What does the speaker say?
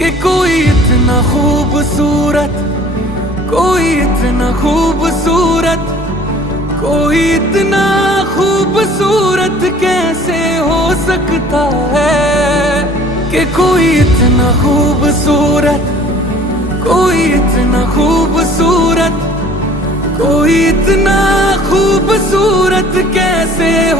कि कोई इतना खूबसूरत, कोई इतना खूबसूरत, कोई इतना खूबसूरत कैसे हो सकता है। कि कोई इतना खूबसूरत, कोई इतना खूबसूरत, कोई इतना खूबसूरत कैसे